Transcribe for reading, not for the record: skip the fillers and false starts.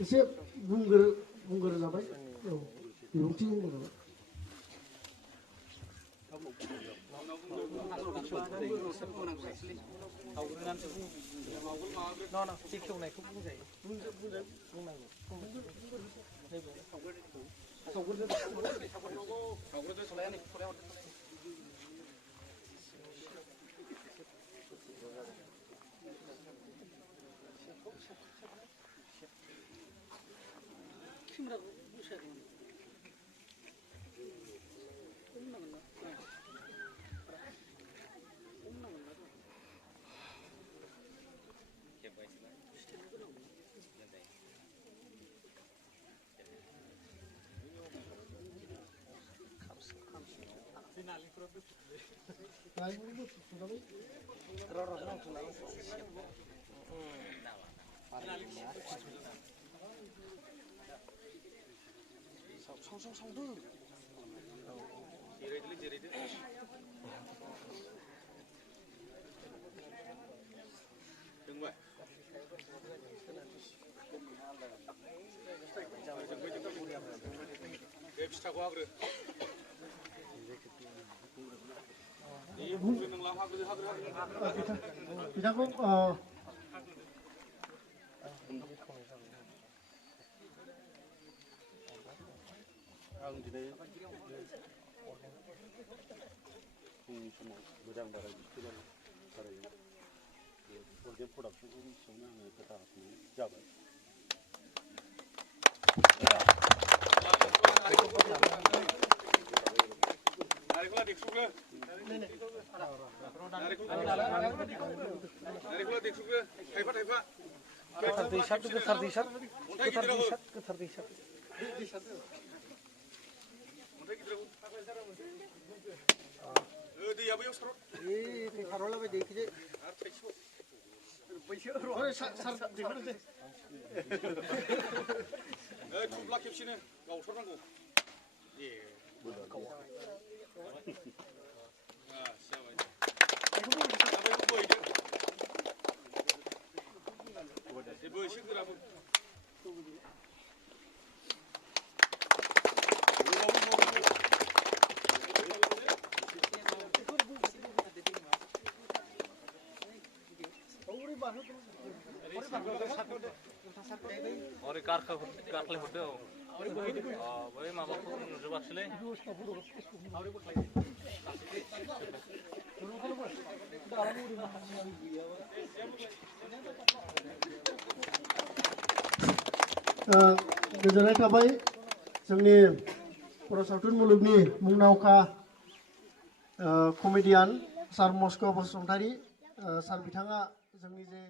एसे बुंगोर जाबाय औ बिबुंथि बुंगोर जाबाय आं दिनै फुंनि समाव मोजां बारा बिस्थिबार बारायो अर्गेन प्रडाक्सनखौ मिथियावनो आङो खोथा होनाय जाबाय थुब्ला खेबसेनो गावथारनांगौ जेबो एसे गोराबो अरे कारखाय हरदो बै माबाखौ नुजोबाखिसैलै गोजोननाय थाबाय जोंनि बर' सावथुन मुलुगनि मुंदांखा कमेडियान सार मस्क' बसुमतारी सार बिथाङा जोंनि जे